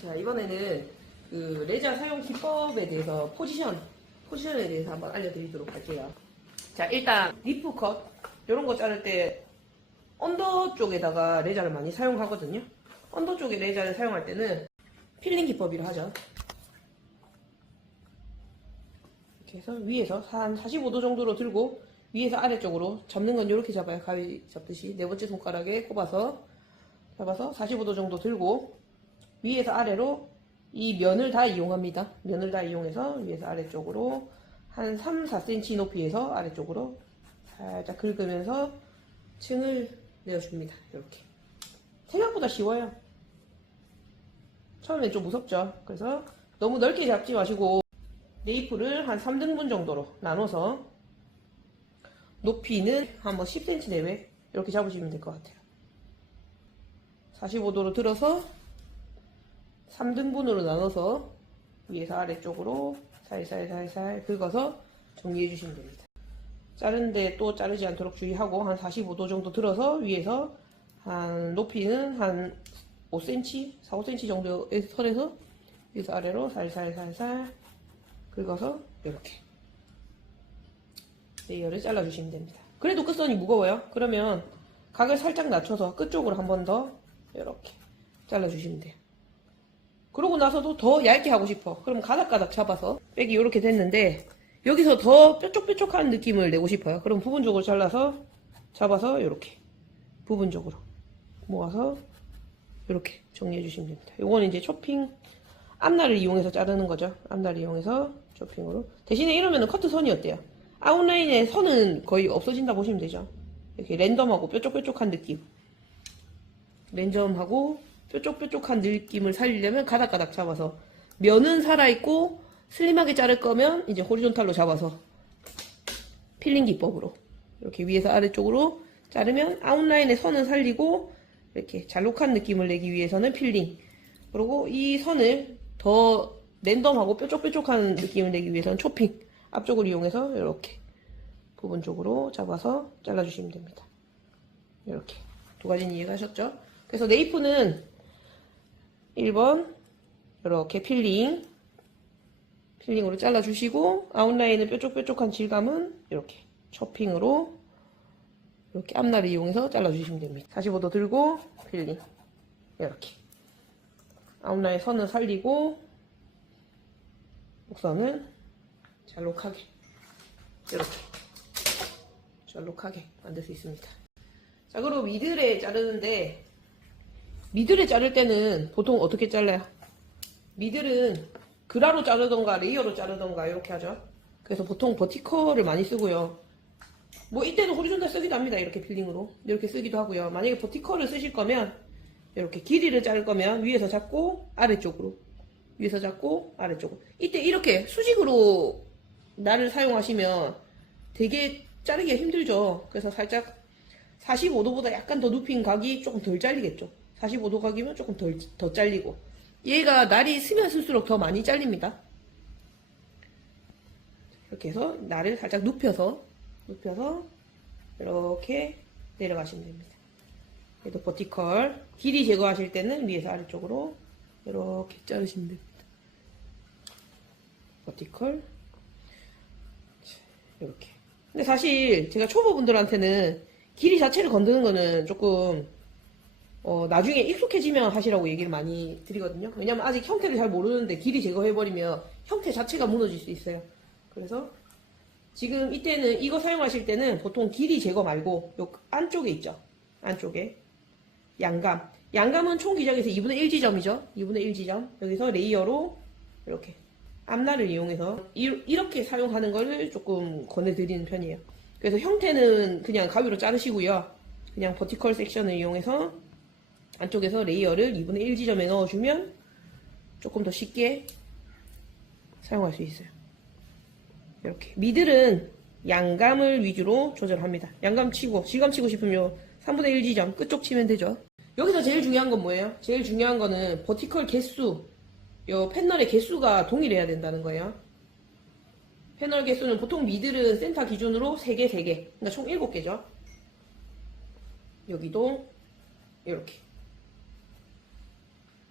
자, 이번에는 그 레자 사용 기법에 대해서 포지션에 대해서 한번 알려드리도록 할게요. 자, 일단 리프 컷 이런 거 자를 때 언더 쪽에다가 레자를 많이 사용하거든요. 언더 쪽에 레자를 사용할 때는 필링 기법이라 하죠. 이렇게 해서 위에서 한 45도 정도로 들고 위에서 아래쪽으로 접는 건 이렇게 잡아요. 가위 잡듯이 네 번째 손가락에 꼽아서 잡아서 45도 정도 들고 위에서 아래로 이 면을 다 이용합니다. 면을 다 이용해서 위에서 아래쪽으로 한 3, 4cm 높이에서 아래쪽으로 살짝 긁으면서 층을 내어줍니다. 이렇게. 생각보다 쉬워요. 처음엔 좀 무섭죠. 그래서 너무 넓게 잡지 마시고 네이프를 한 3등분 정도로 나눠서 높이는 한 10cm 내외 이렇게 잡으시면 될 것 같아요. 45도로 들어서 3등분으로 나눠서 위에서 아래쪽으로 살살살살 긁어서 정리해 주시면 됩니다. 자른데 또 자르지 않도록 주의하고 한 45도 정도 들어서 위에서 한 높이는 한 5cm, 4, 5cm 정도의 선에서 위에서 아래로 살살살살 긁어서 이렇게 레이어를 잘라주시면 됩니다. 그래도 끝선이 무거워요. 그러면 각을 살짝 낮춰서 끝쪽으로 한 번 더 이렇게 잘라주시면 돼요. 그러고 나서도 더 얇게 하고 싶어. 그럼 가닥가닥 잡아서 백이 이렇게 됐는데 여기서 더 뾰족뾰족한 느낌을 내고 싶어요. 그럼 부분적으로 잘라서 잡아서 이렇게 부분적으로 모아서 이렇게 정리해 주시면 됩니다. 요거는 이제 초핑 앞날을 이용해서 자르는 거죠. 앞날을 이용해서 초핑으로. 대신에 이러면 커트 선이 어때요? 아웃라인의 선은 거의 없어진다 보시면 되죠. 이렇게 랜덤하고 뾰족뾰족한 느낌. 랜덤하고 뾰족뾰족한 느낌을 살리려면 가닥가닥 잡아서 면은 살아있고 슬림하게 자를 거면 이제 호리존탈로 잡아서 필링 기법으로 이렇게 위에서 아래쪽으로 자르면 아웃라인의 선은 살리고 이렇게 잘록한 느낌을 내기 위해서는 필링, 그리고 이 선을 더 랜덤하고 뾰족뾰족한 느낌을 내기 위해서는 초핑, 앞쪽을 이용해서 이렇게 부분적으로 잡아서 잘라주시면 됩니다. 이렇게 두 가지는 이해가셨죠? 그래서 네이프는 1번 이렇게 필링으로 잘라주시고 아웃라인을 뾰족뾰족한 질감은 이렇게 초핑으로 이렇게 앞날을 이용해서 잘라주시면 됩니다. 45도 들고 필링 이렇게 아웃라인 선을 살리고 목선은 잘록하게 이렇게 잘록하게 만들 수 있습니다. 자, 그리고 미들에 자르는데 미들에 자를 때는 보통 어떻게 잘라요? 미들은 그라로 자르던가 레이어로 자르던가 이렇게 하죠. 그래서 보통 버티컬을 많이 쓰고요. 뭐 이때는 호리존탈 쓰기도 합니다. 이렇게 필링으로 이렇게 쓰기도 하고요. 만약에 버티컬을 쓰실 거면 이렇게 길이를 자를 거면 위에서 잡고 아래쪽으로, 위에서 잡고 아래쪽으로. 이때 이렇게 수직으로 날을 사용하시면 되게 자르기가 힘들죠. 그래서 살짝 45도보다 약간 더 눕힌 각이 조금 덜 잘리겠죠. 45도 각이면 조금 더 잘리고, 얘가 날이 쓰면 쓸수록 더 많이 잘립니다. 이렇게 해서 날을 살짝 눕혀서 이렇게 내려가시면 됩니다. 그래도 버티컬 길이 제거하실 때는 위에서 아래쪽으로 이렇게 자르시면 됩니다. 버티컬 이렇게. 근데 사실 제가 초보분들한테는 길이 자체를 건드는 거는 조금 나중에 익숙해지면 하시라고 얘기를 많이 드리거든요. 왜냐면 아직 형태를 잘 모르는데 길이 제거해버리면 형태 자체가 무너질 수 있어요. 그래서 지금 이때는 이거 사용하실 때는 보통 길이 제거 말고 요 안쪽에 있죠. 안쪽에 양감은 총 기장에서 2분의 1 지점이죠. 2분의 1 지점. 여기서 레이어로 이렇게 앞날을 이용해서 이렇게 사용하는 거를 조금 권해드리는 편이에요. 그래서 형태는 그냥 가위로 자르시고요. 그냥 버티컬 섹션을 이용해서 안쪽에서 레이어를 2분의 1 지점에 넣어주면 조금 더 쉽게 사용할 수 있어요. 이렇게 미들은 양감을 위주로 조절합니다. 양감 치고 질감 치고 싶으면 3분의 1 지점 끝쪽 치면 되죠. 여기서 제일 중요한 건 뭐예요? 제일 중요한 거는 버티컬 개수, 요 패널의 개수가 동일해야 된다는 거예요. 패널 개수는 보통 미들은 센터 기준으로 3개, 3개, 그러니까 총 7개죠. 여기도 이렇게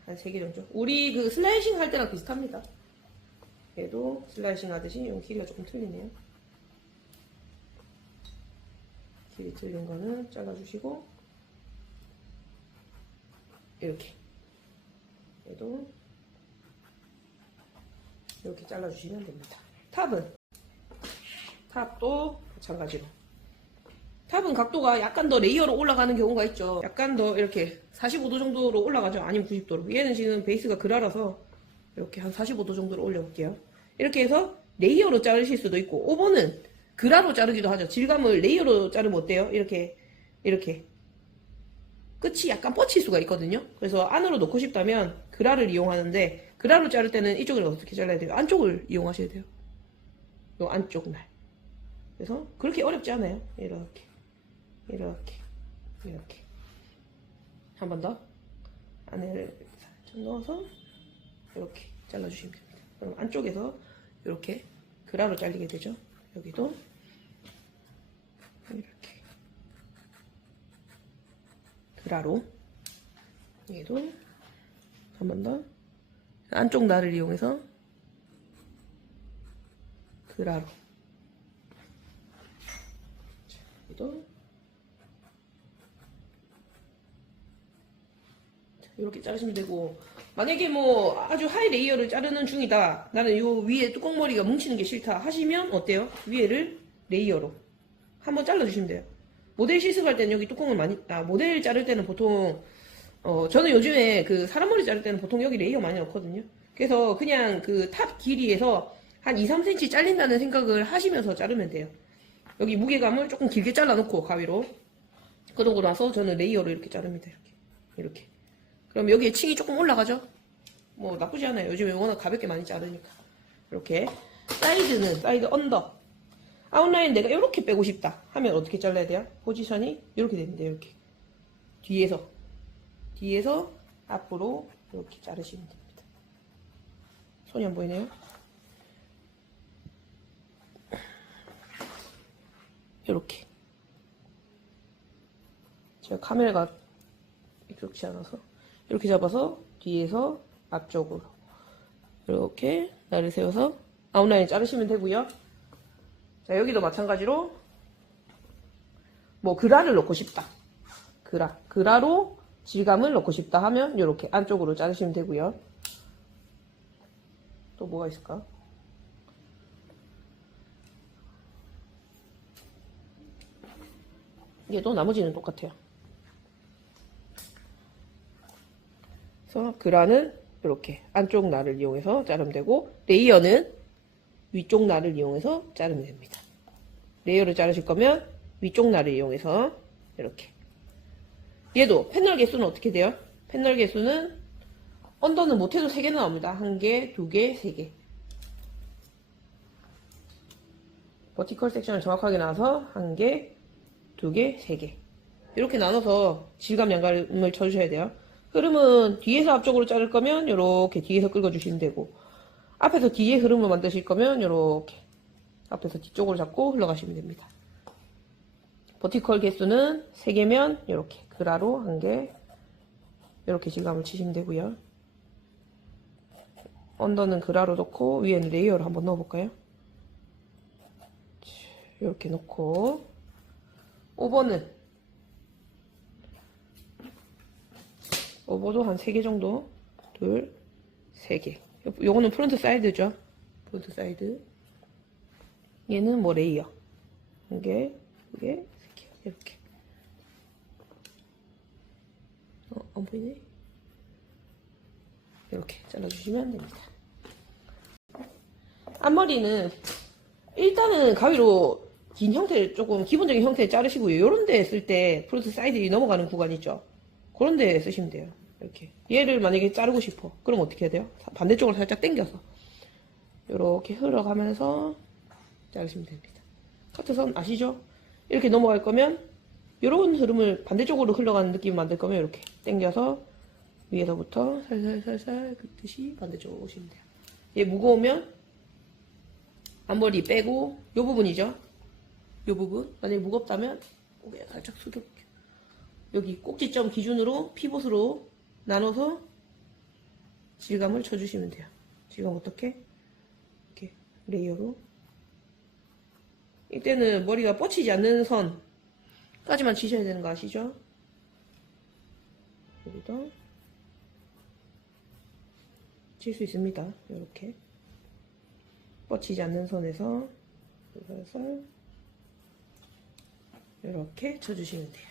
한 3개 정도. 우리 그 슬라이싱 할 때랑 비슷합니다. 얘도 슬라이싱 하듯이 이 길이가 조금 틀리네요. 길이 틀린 거는 잘라주시고, 이렇게. 얘도 이렇게 잘라주시면 됩니다. 탑도 마찬가지로. 탑은 각도가 약간 더 레이어로 올라가는 경우가 있죠. 약간 더 이렇게 45도 정도로 올라가죠. 아니면 90도로. 얘는 지금 베이스가 그라라서 이렇게 한 45도 정도로 올려볼게요. 이렇게 해서 레이어로 자르실 수도 있고, 5번은 그라로 자르기도 하죠. 질감을 레이어로 자르면 어때요? 이렇게 끝이 약간 뻗칠 수가 있거든요. 그래서 안으로 넣고 싶다면 그라를 이용하는데, 그라로 자를 때는 이쪽을 어떻게 잘라야 돼요? 안쪽을 이용하셔야 돼요. 요 안쪽 날. 그래서 그렇게 어렵지 않아요. 이렇게 한 번 더 안에를 살짝 넣어서 이렇게 잘라주시면 됩니다. 그럼 안쪽에서 이렇게 그라로 잘리게 되죠. 여기도 이렇게 그라로, 얘도 한 번 더 안쪽 날을 이용해서 그라로, 여기도 이렇게 자르시면 되고, 만약에 뭐 아주 하이 레이어를 자르는 중이다, 나는 요 위에 뚜껑머리가 뭉치는 게 싫다 하시면 어때요? 위에를 레이어로 한번 잘라주시면 돼요. 모델 실습할 때는 여기 뚜껑을 모델 자를 때는 보통 저는 요즘에 그 사람 머리 자를 때는 보통 여기 레이어 많이 넣거든요. 그래서 그냥 그 탑 길이에서 한 2, 3cm 잘린다는 생각을 하시면서 자르면 돼요. 여기 무게감을 조금 길게 잘라놓고 가위로, 그러고 나서 저는 레이어로 이렇게 자릅니다. 이렇게. 그럼 여기에 층이 조금 올라가죠? 뭐 나쁘지 않아요. 요즘에 워낙 가볍게 많이 자르니까. 이렇게. 사이드 언더. 아웃라인 내가 이렇게 빼고 싶다 하면 어떻게 잘라야 돼요? 포지션이 이렇게 됩니다. 이렇게. 뒤에서 앞으로 이렇게 자르시면 됩니다. 손이 안 보이네요? 이렇게. 제가 카메라가 그렇지 않아서 이렇게 잡아서 뒤에서 앞쪽으로 이렇게 날을 세워서 아웃라인 자르시면 되고요. 자, 여기도 마찬가지로 뭐 그라를 넣고 싶다, 그라로 질감을 넣고 싶다 하면 이렇게 안쪽으로 자르시면 되고요. 또 뭐가 있을까? 얘도 나머지는 똑같아요. 그래서 그라는 이렇게 안쪽 날을 이용해서 자르면 되고, 레이어는 위쪽 날을 이용해서 자르면 됩니다. 레이어를 자르실 거면 위쪽 날을 이용해서 이렇게. 얘도 패널 개수는 어떻게 돼요? 패널 개수는 언더는 못해도 3개는 나옵니다. 1개, 2개, 3개. 버티컬 섹션을 정확하게 나눠서 1개, 2개, 3개. 이렇게 나눠서 질감 양감을 쳐주셔야 돼요. 흐름은 뒤에서 앞쪽으로 자를 거면 이렇게 뒤에서 긁어주시면 되고, 앞에서 뒤에 흐름을 만드실 거면 이렇게 앞에서 뒤쪽으로 잡고 흘러가시면 됩니다. 버티컬 개수는 3개면 이렇게 그라로 1개, 이렇게 질감을 치시면 되고요. 언더는 그라로 넣고 위에는 레이어를 한번 넣어볼까요? 이렇게 넣고, 5번도 한 3개 정도, 3개. 요거는 프론트 사이드죠. 프론트 사이드. 얘는 뭐 레이어. 1개, 2개, 3개. 이렇게. 안 보이네? 이렇게 잘라주시면 됩니다. 앞머리는 일단은 가위로 긴 형태, 조금 기본적인 형태를 자르시고요. 요런 데 쓸 때 프론트 사이드 넘어가는 구간 있죠? 그런 데 쓰시면 돼요. 이렇게. 얘를 만약에 자르고 싶어. 그럼 어떻게 해야 돼요? 반대쪽으로 살짝 당겨서 이렇게 흘러가면서 자르시면 됩니다. 카트선 아시죠? 이렇게 넘어갈 거면 이런 흐름을 반대쪽으로 흘러가는 느낌을 만들 거면 이렇게 당겨서 위에서부터 살살살살 긁듯이 반대쪽으로 오시면 돼요. 얘 무거우면 앞머리 빼고 요 부분이죠. 요 부분. 만약에 무겁다면 고개 살짝 숙여볼게요. 여기 꼭지점 기준으로 피봇으로 나눠서 질감을 쳐주시면 돼요. 질감 어떻게? 이렇게 레이어로. 이때는 머리가 뻗치지 않는 선까지만 치셔야 되는 거 아시죠? 여기도 칠 수 있습니다. 이렇게 뻗치지 않는 선에서 살살 이렇게 쳐주시면 돼요.